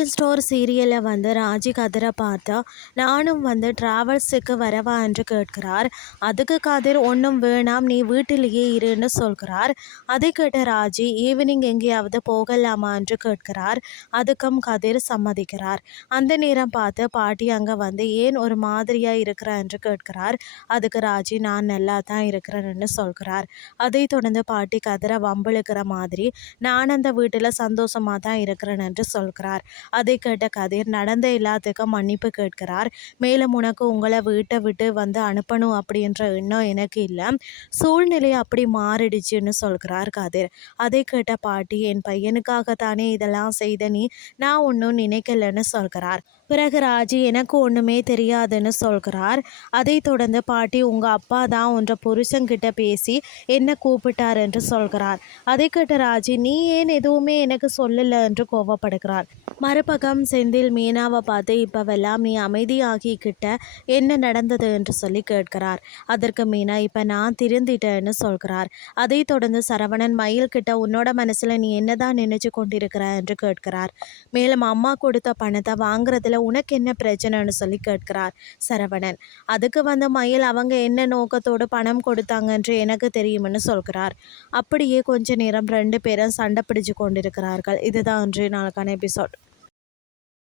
Indian store சீரியலில் ராஜி கதிரை பார்த்தா நானும் டிராவல்ஸுக்கு வரவா என்று கேட்கிறார். அதுக்கு கதிர் ஒன்றும் வேணாம், நீ வீட்டிலேயே இருன்னு சொல்கிறார். அதை கேட்ட ராஜி ஈவினிங் எங்கேயாவது போகலாமா என்று கேட்கிறார். அதுக்கும் கதிர் சம்மதிக்கிறார். அந்த நேரம் பார்த்து பாட்டி அங்கே ஏன் ஒரு மாதிரியாக இருக்கிற என்று கேட்கிறார். அதுக்கு ராஜி நான் நல்லா தான் இருக்கிறேன்னு சொல்கிறார். அதை தொடர்ந்து பாட்டி கதிரை வம்பிழுக்கிற மாதிரி நான் அந்த வீட்டில் சந்தோஷமாக தான் இருக்கிறேன் என்று சொல்கிறார். அதை கேட்ட கதிர் நடந்த எல்லாத்துக்கும் மன்னிப்பு கேட்கிறார். மேலும் உனக்கு உங்களை வீட்டை விட்டு அனுப்பணும் அப்படின்ற எண்ணம் எனக்கு இல்லை, சூழ்நிலை அப்படி மாறிடுச்சுன்னு சொல்கிறார் கதிர். அதை கேட்ட பாட்டி என் பையனுக்காகத்தானே இதெல்லாம் செய்த நீ, நான் ஒன்றும் நினைக்கலன்னு சொல்கிறார். பிறகு ராஜி எனக்கு ஒன்றுமே தெரியாதுன்னு சொல்கிறார். அதை தொடர்ந்து பாட்டி உங்கள் அப்பா தான் உன்ற புருஷன்கிட்ட பேசி என்ன கூப்பிட்டார் என்று சொல்கிறார். அதை கேட்ட ராஜி நீ ஏன் எதுவுமே எனக்கு சொல்லலை என்று கோவப்படுகிறார். மறுபக்கம் செந்தில் மீனாவை பார்த்து இப்போவெல்லாம் நீ அமைதியாகிக்கிட்ட என்ன நடந்தது என்று சொல்லி கேட்கிறார். அதற்கு மீனா இப்போ நான் திருந்திட்டேன்னு சொல்கிறார். அதை தொடர்ந்து சரவணன் மயில் கிட்ட உன்னோட மனசில் நீ என்னதான் நினைச்சு கொண்டிருக்கிற என்று கேட்கிறார். மேலும் அம்மா கொடுத்த பணத்தை வாங்குறதுல உனக்கு என்ன பிரச்சனைன்னு சொல்லி கேட்கிறார் சரவணன். அதுக்கு மயில் அவங்க என்ன நோக்கத்தோடு பணம் கொடுத்தாங்க என்று எனக்கு தெரியும்னு சொல்கிறார். அப்படியே கொஞ்ச நேரம் ரெண்டு பேரும் சண்டை பிடிச்சு கொண்டிருக்கிறார்கள். இதுதான் இன்றைய நாளுக்கான எபிசோட்.